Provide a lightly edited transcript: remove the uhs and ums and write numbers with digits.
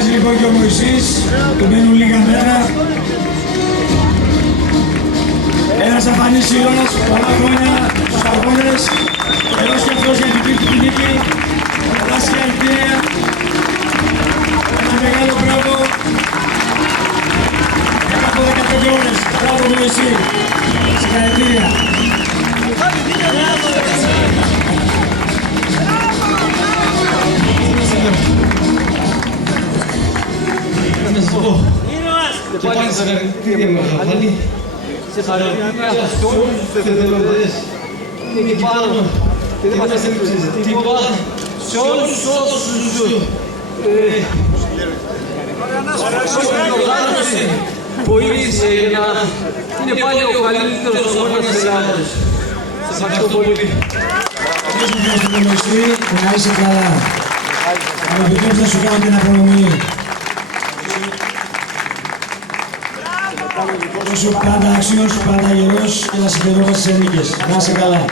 Πλησιάζει λοιπόν και ο Μωυσής, του μένουν λίγα μέρα. Ένας αφανής ήρωας, πολλά χρόνια στους αγώνες, έως και αυτός για την τρίτη του νίκη. Πολλά συγχαρητήρια. Ένα μεγάλο μπράβο. Ένα από 15 ώρες. Μπράβο Μωυσή. Συγχαρητήρια. Και πάλι συγχαρητήρια με Χαφάνη. Συγχαρητήρια σε όλους τους εθελοντές. Είναι εκεί πάνω και δεν μας έλειψε τίποτα. Σε όλους όσους οργάνωση βοήθησε για να είναι πάλι ο καλύτερος αγώνας της Ελλάδας. Σας ευχαριστώ πολύ. Εμείς ευχαριστούμε Μωυσή, να είσαι καλά. Να με επιτρέψετε να σου κάνω την απονομή. Όσο πάντα άξιος, πάντα γερός και να συμπληρώνεις τις νίκες. Να είσαι καλά.